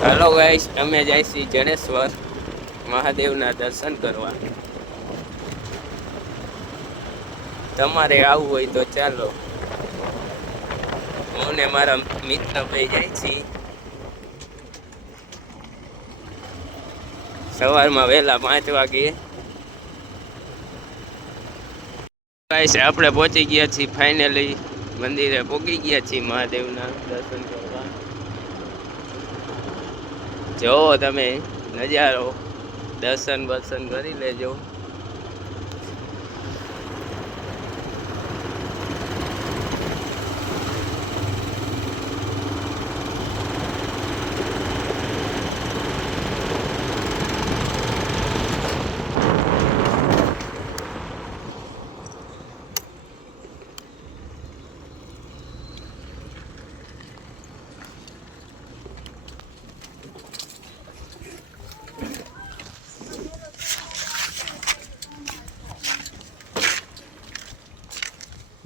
Hello guys, અમે જાય છીએ જડેશ્વર મહાદેવના દર્શન કરવા। તમારે આવવું હોય તો ચાલો। હું ને મારા મિત્ર ભાઈ જાય છીએ સવારમાં વહેલા 5 વાગે। ગાઈસ આપણે પહોંચી ગયા છીએ ફાઇનલી મંદિરે પહોંચી ગયા છીએ મહાદેવના દર્શન કરવા। જોવો તમે નજારો, દર્શન બર્શન કરી લેજો।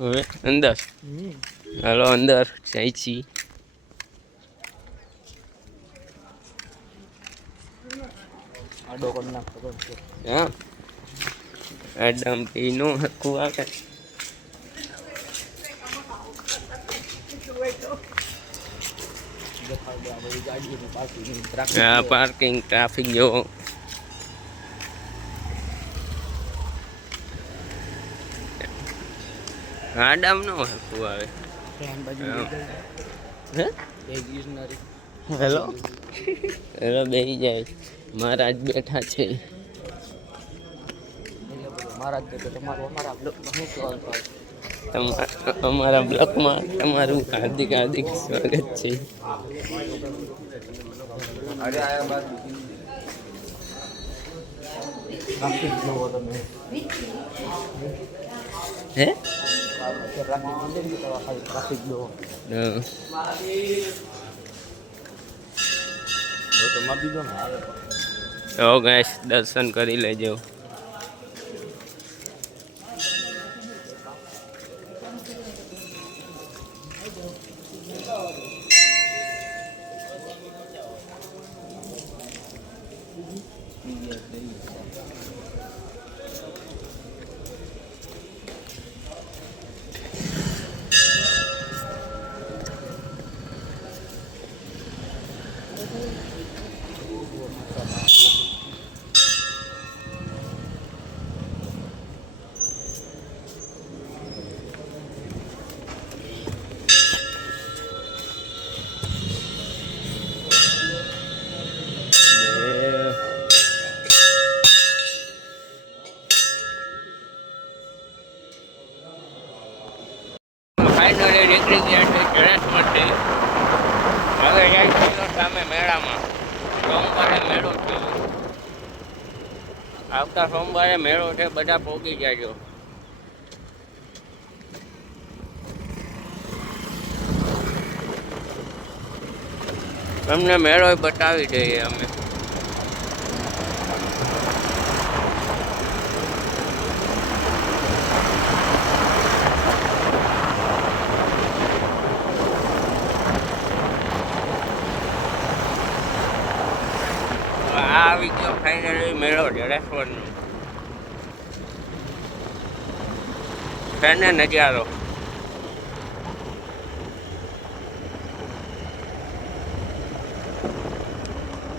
હવે અંદર હાલો, અંદર જાય છીએ। હા, આડમ પીનો હકું આવે। હા, પાર્કિંગ ટ્રાફિક જો આડમ નો હકું આવે। હેલો હેલો, બેસી જાય। મહારાજ બેઠા છે। અમારા બ્લોકમાં તમારું હાર્દિક હાર્દિક સ્વાગત છે। હે તો ગાઈસ દર્શન કરી લેજો। ફાઇનલી નીકળી ગયા છે જડેશ્વરથી। હવે જાય છે સામે મેળામાં। સોમવારે મેળો છે, આવતા સોમવારે મેળો છે, બધા પહોંચી જાજો। તમને મેળો બતાવી દઈએ અમે। આવી ગયો ફાઇનલી મેળો જડેશ્વરનો, તેને નજારો।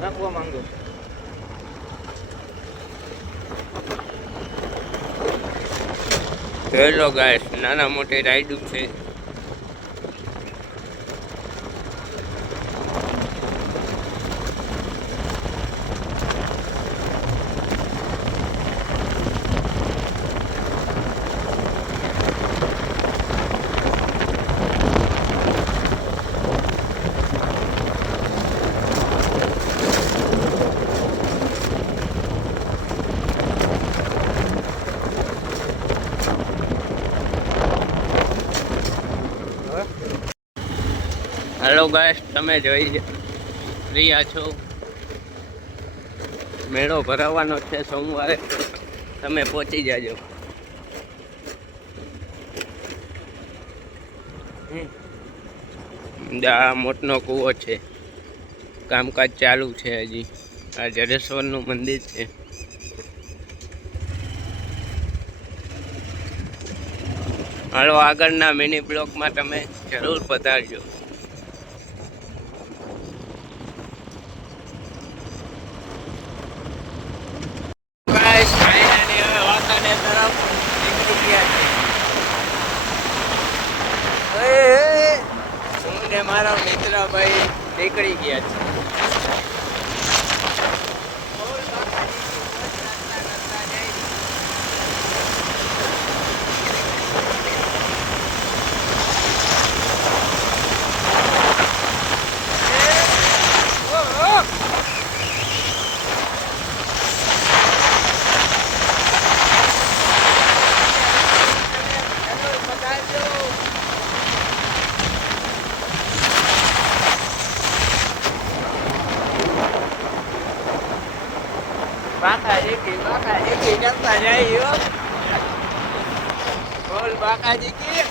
રાખવા માંગુ જોઈ ગાઈસ, નાના મોટી રાઈડું છે। हेलो गाइस, તમે જોઈ રહ્યા છો મેળો ભરાવાનો છે સોમવારે, તમે પહોંચી જાજો। આ મોટનો કૂવો છે। કામકાજ ચાલુ છે હજી. આ જડેશ્વરનું મંદિર છે. હાલો, આગળના મિની બ્લોકમાં તમે જરૂર પધારજો. મારા મિત્ર ભાઈ નીકળી ગયા છે. બાકાજી કરતા જાય બોલ બાકાજી કી